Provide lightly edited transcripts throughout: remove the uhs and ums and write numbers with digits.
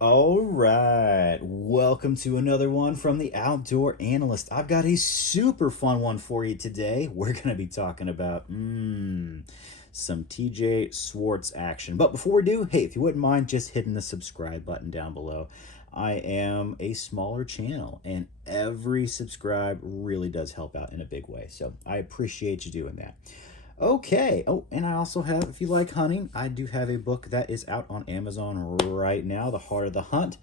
All right, welcome to another one from the Outdoor Analyst. I've got a super fun one for you today. We're going to be talking about some TJ Schwarz action. But before we do, hey, if you wouldn't mind just hitting the subscribe button down below. I am a smaller channel, and every subscribe really does help out in a big way. So I appreciate you doing that. Okay. Oh, and I also have, if you like hunting, I do have a book that is out on Amazon right now, The Heart of the Hunt.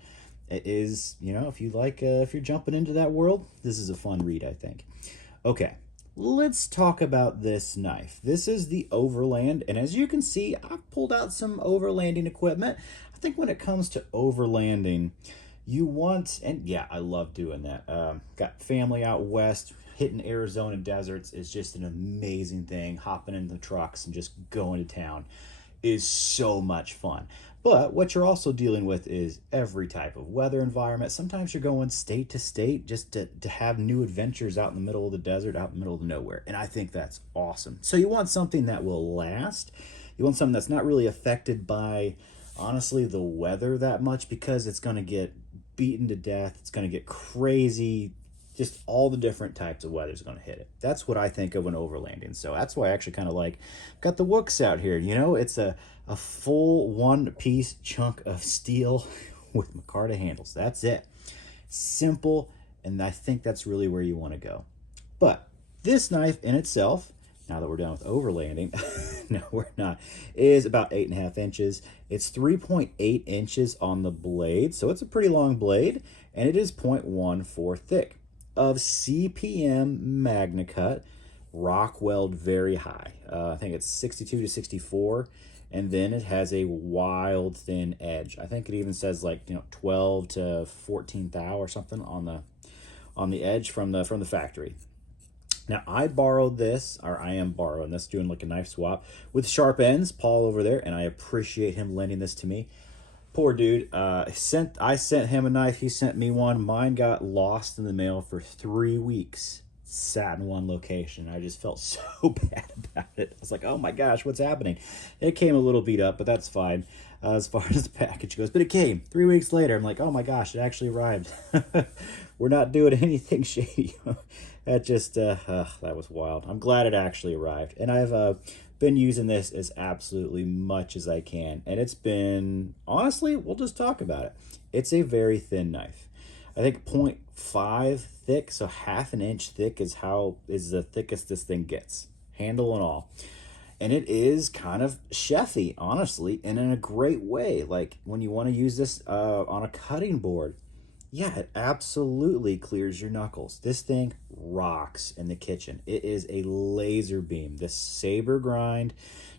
It is, if you like, if you're jumping into that world, this is a fun read, I think. Okay, let's talk about this knife. This is the Overland, and as you can see, I've pulled out some overlanding equipment. I think when it comes to overlanding, you want, and yeah, I love doing that. Got family out west. Hitting Arizona deserts is just an amazing thing. Hopping in the trucks and just going to town is so much fun. But what you're also dealing with is every type of weather environment. Sometimes you're going state to state just to have new adventures out in the middle of the desert, out in the middle of nowhere. And I think that's awesome. So you want something that will last. You want something that's not really affected by, honestly, the weather that much, because it's going to get beaten to death. It's going to get crazy. Just all the different types of weather is going to hit it. That's what I think of when overlanding. So that's why I actually kind of like, got the Wooks out here. It's a full one-piece chunk of steel with micarta handles. That's it. Simple, and I think that's really where you want to go. But this knife in itself, now that we're done with overlanding, no, we're not, is about 8.5 inches. It's 3.8 inches on the blade, so it's a pretty long blade, and it is 0.14 thick. Of CPM Magnacut, rock weld very high. I think it's 62 to 64, and then it has a wild thin edge. I think it even says 12 to 14 thou or something on the edge from the factory. Now I borrowed this, or I am borrowing this, doing like a knife swap with Sharp Ends, Paul over there, and I appreciate him lending this to me. Poor dude. I sent him a knife. He sent me one. Mine got lost in the mail for 3 weeks. Sat in one location. I just felt so bad about it. I was like, oh my gosh, what's happening? It came a little beat up, but that's fine as far as the package goes. But it came 3 weeks later. I'm like, oh my gosh, it actually arrived. We're not doing anything shady. That just, that was wild. I'm glad it actually arrived. And I've been using this as absolutely much as I can, and it's been, honestly, we'll just talk about it. It's a very thin knife. I think 0.5 thick, so half an inch thick is the thickest this thing gets, handle and all. And it is kind of chefy, honestly, and in a great way. Like when you want to use this on a cutting board, yeah, it absolutely clears your knuckles. This thing rocks in the kitchen. It is a laser beam. This saber grind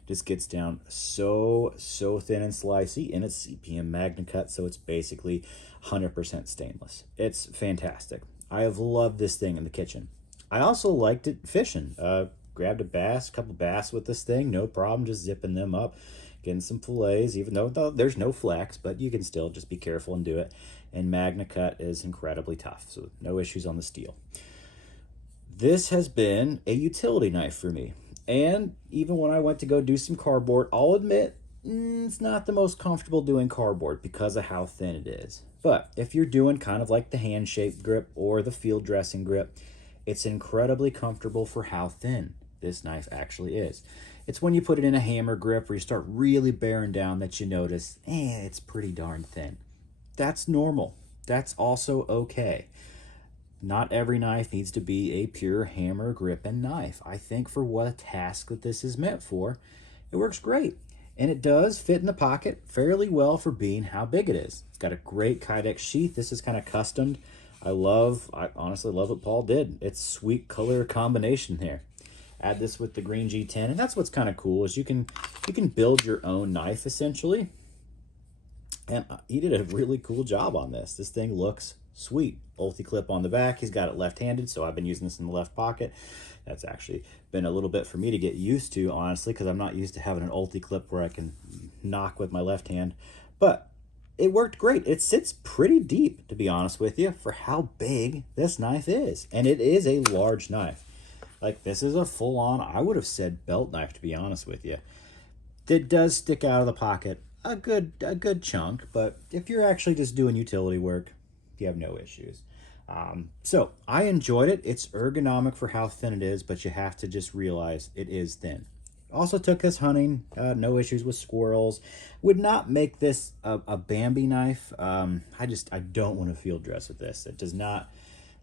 just gets down so thin and slicey, and it's CPM Magnacut, so it's basically 100% stainless. It's fantastic. I have loved this thing in the kitchen. I also liked it fishing. Grabbed a couple bass with this thing, no problem, just zipping them up, getting some fillets, even though there's no flex, but you can still just be careful and do it. And Magnacut is incredibly tough, so no issues on the steel. This has been a utility knife for me. And even when I went to go do some cardboard, I'll admit, it's not the most comfortable doing cardboard because of how thin it is. But if you're doing kind of like the hand-shaped grip or the field dressing grip, it's incredibly comfortable for how thin this knife actually is. It's when you put it in a hammer grip where you start really bearing down that you notice, it's pretty darn thin. That's normal. That's also okay. Not every knife needs to be a pure hammer grip and knife. I think for what a task that this is meant for, it works great. And it does fit in the pocket fairly well for being how big it is. It's got a great Kydex sheath. This is kind of customed. I honestly love what Paul did. It's sweet color combination here. Add this with the green G10, and that's what's kind of cool is you can build your own knife essentially. And he did a really cool job on this. This thing looks sweet. Ulti clip on the back. He's got it left-handed, so I've been using this in the left pocket. That's actually been a little bit for me to get used to, honestly, because I'm not used to having an ulti clip where I can knock with my left hand. But it worked great. It sits pretty deep, to be honest with you, for how big this knife is. And it is a large knife. Like, this is a full-on, I would have said belt knife, to be honest with you. It does stick out of the pocket a good chunk, but if you're actually just doing utility work, you have no issues. So I enjoyed it. It's ergonomic for how thin it is, but you have to just realize it is thin. Also took this hunting, no issues with squirrels. Would not make this a Bambi knife. I don't want to field dress with this. It does not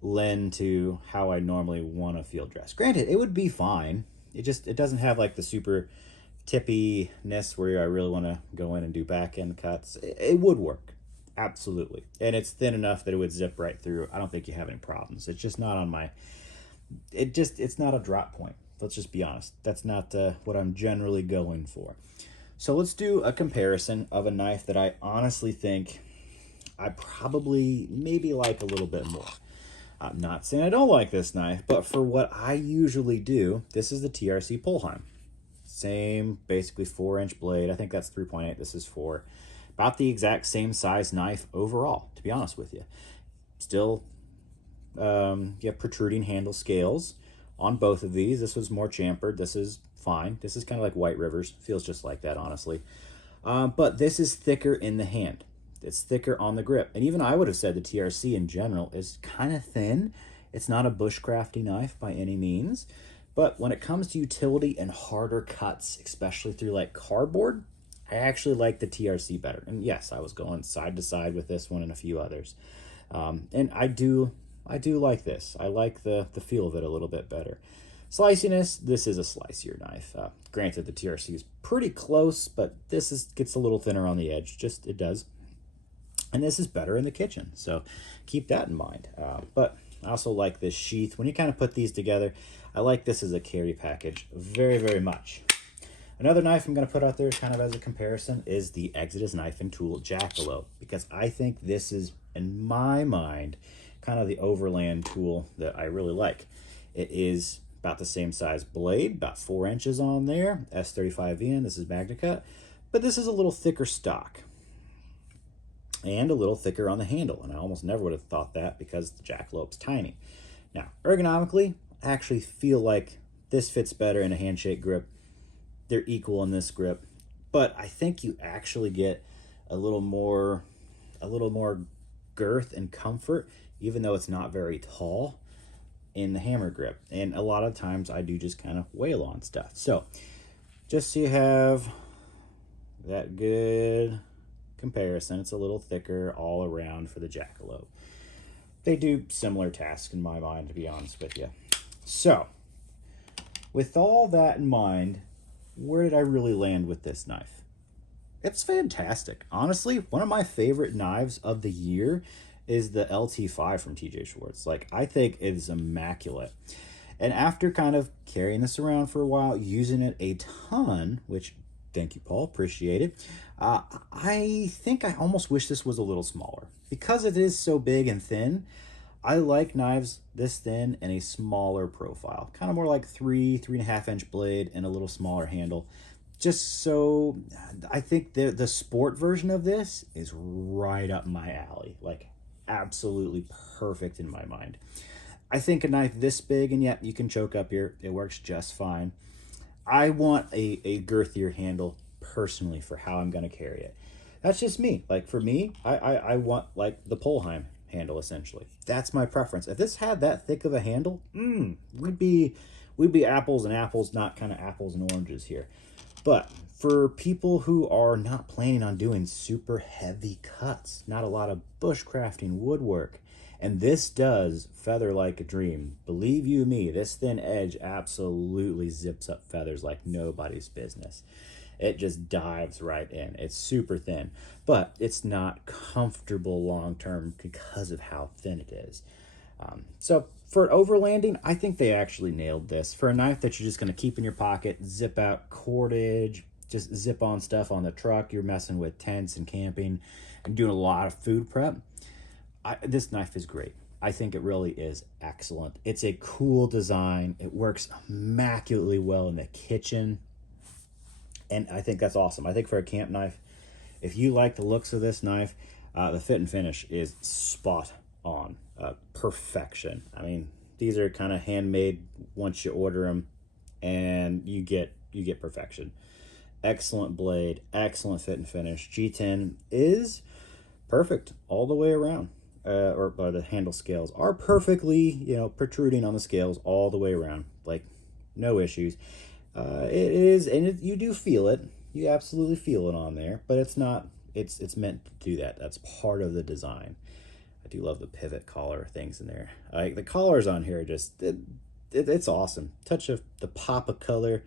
lend to how I normally want to field dress. Granted, it would be fine. It doesn't have like the super tippiness where I really want to go in and do back end cuts. It would work. Absolutely. And it's thin enough that it would zip right through. I don't think you have any problems. It's just not on my, it's not a drop point. Let's just be honest. That's not what I'm generally going for. So let's do a comparison of a knife that I honestly think I probably maybe like a little bit more. I'm not saying I don't like this knife, but for what I usually do, this is the TRC Polheim. Same, basically 4-inch blade. I think that's 3.8. This is 4. About the exact same size knife overall, to be honest with you. Still, you have protruding handle scales on both of these. This was more chamfered. This is fine. This is kind of like White Rivers. Feels just like that, honestly. But this is thicker in the hand. It's thicker on the grip. And even I would have said the TRC in general is kind of thin. It's not a bushcrafty knife by any means. But when it comes to utility and harder cuts, especially through like cardboard, I actually like the TRC better. And yes, I was going side to side with this one and a few others. And I do like this. I like the feel of it a little bit better. Sliciness, this is a slicier knife. Granted, the TRC is pretty close, but this gets a little thinner on the edge. Just, it does. And this is better in the kitchen. So keep that in mind. But I also like this sheath. When you kind of put these together, I like this as a carry package very, very much. Another knife I'm going to put out there kind of as a comparison is the Exodus Knife and Tool Jackalope, because I think this is, in my mind, kind of the overland tool that I really like. It is about the same size blade, about 4 inches on there, S35VN, this is Magnacut, but this is a little thicker stock and a little thicker on the handle, and I almost never would have thought that because the Jackalope's tiny. Now, ergonomically, I actually feel like this fits better in a handshake grip. They're equal in this grip, but I think you actually get a little more girth and comfort, even though it's not very tall, in the hammer grip. And a lot of times I do just kind of wail on stuff. So just so you have that good comparison, it's a little thicker all around for the Jackalope. They do similar tasks in my mind, to be honest with you. So with all that in mind, where did I really land with this knife? It's fantastic. Honestly, one of my favorite knives of the year is the LT5 from TJ Schwarz. Like, I think it's immaculate. And after kind of carrying this around for a while, using it a ton, which, thank you, Paul, appreciate it, I think I almost wish this was a little smaller. Because it is so big and thin, I like knives this thin and a smaller profile. Kind of more like 3.5 inch blade and a little smaller handle. Just so, I think the sport version of this is right up my alley. Like, absolutely perfect in my mind. I think a knife this big, and yeah, you can choke up here. It works just fine. I want a girthier handle personally for how I'm going to carry it. That's just me. Like, for me, I want like the Polheim handle, essentially. That's my preference. If this had that thick of a handle, we'd be apples and apples, not kind of apples and oranges here. But for people who are not planning on doing super heavy cuts, not a lot of bushcrafting woodwork, and this does feather like a dream. Believe you me, this thin edge absolutely zips up feathers like nobody's business. It just dives right in. It's super thin, but it's not comfortable long-term because of how thin it is. So for overlanding, I think they actually nailed this. For a knife that you're just going to keep in your pocket, zip out cordage, just zip on stuff on the truck, you're messing with tents and camping and doing a lot of food prep, this knife is great. I think it really is excellent. It's a cool design. It works immaculately well in the kitchen. And I think that's awesome. I think for a camp knife, if you like the looks of this knife, the fit and finish is spot on. Perfection. I mean, these are kind of handmade once you order them, and you get perfection. excellent blade, excellent fit and finish. G10 is perfect all the way around. Or the handle scales are perfectly, protruding on the scales all the way around. Like, no issues. It is, and you do feel it. You absolutely feel it on there, but it's not, it's meant to do that. That's part of the design. I do love the pivot collar things in there. The collars on here are just, it's awesome. Touch of the pop of color.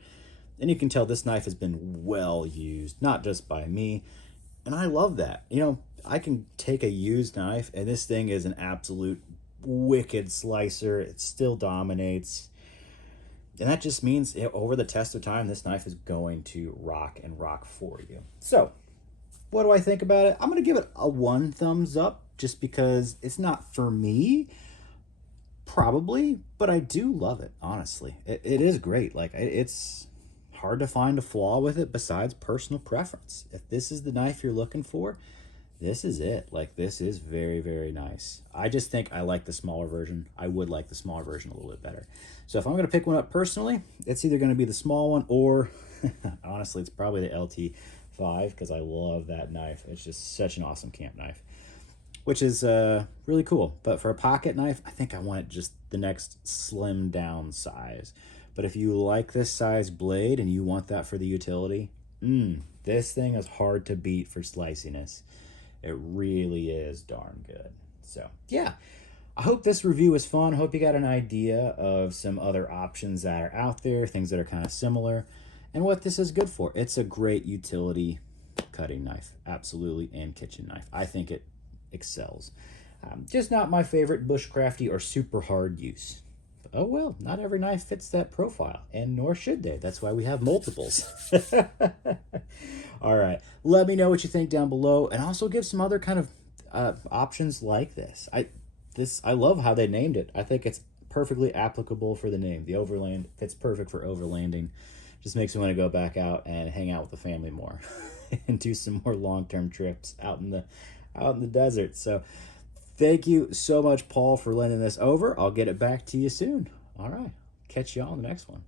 And you can tell this knife has been well used, not just by me. And I love that. I can take a used knife, and this thing is an absolute wicked slicer. It still dominates. And that just means over the test of time, this knife is going to rock and rock for you. So, what do I think about it? I'm going to give it a 1 thumbs up just because it's not for me, probably, but I do love it, honestly. It is great. Like, it's hard to find a flaw with it besides personal preference. If this is the knife you're looking for, this is it. Like, this is very, very nice. I just think I like the smaller version. I would like the smaller version a little bit better. So if I'm going to pick one up personally, it's either going to be the small one or, honestly, it's probably the LT5 because I love that knife. It's just such an awesome camp knife, which is really cool. But for a pocket knife, I think I want it just the next slim down size. But if you like this size blade and you want that for the utility, this thing is hard to beat for sliciness. It really is darn good. So, yeah. I hope this review was fun. I hope you got an idea of some other options that are out there, things that are kind of similar, and what this is good for. It's a great utility cutting knife, absolutely, and kitchen knife. I think it excels. Just not my favorite bushcrafty or super hard use. Oh well, not every knife fits that profile, and nor should they. That's why we have multiples. All right, let me know what you think down below, and also give some other kind of options like this. I love how they named it. I think it's perfectly applicable for the name. The Overland fits perfect for overlanding. Just makes me want to go back out and hang out with the family more, and do some more long-term trips out in the desert. So, thank you so much, Paul, for lending this over. I'll get it back to you soon. All right. Catch you all in the next one.